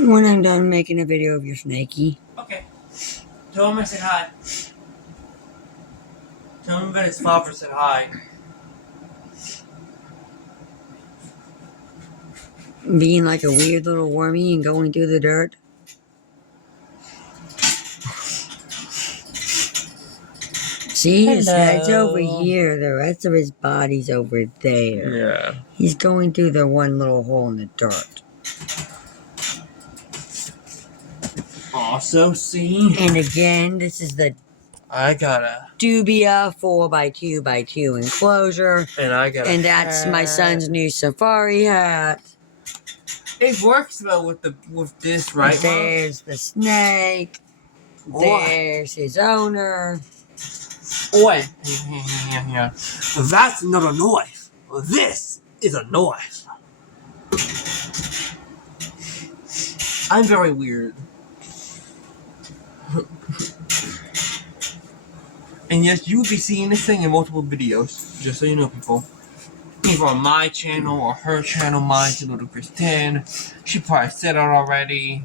When I'm done making a video of your snakey. Okay. Tell him I said hi. Tell him that his father said hi. Being like a weird little wormy and going through the dirt. See, his head's over here. The rest of his body's over there. Yeah. He's going through the one little hole in the dirt. Also, see? And again, this is the I got a Dubia 4x2x2 enclosure. And that's my son's new safari hat. It works well with this, right? There's the snake. There's his owner. Oi! Yeah. That's not a knife. This is a knife. I'm very weird. And yes, you will be seeing this thing in multiple videos, just so you know, people. Either on my channel or her channel, mine's Little Chris 10. She probably said it already.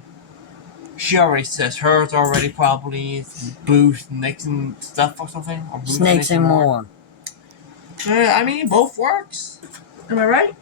She already says hers already, probably. It's Boost, Snakes and stuff or something. Or Boost, Snakes and more. I mean, both works. Am I right?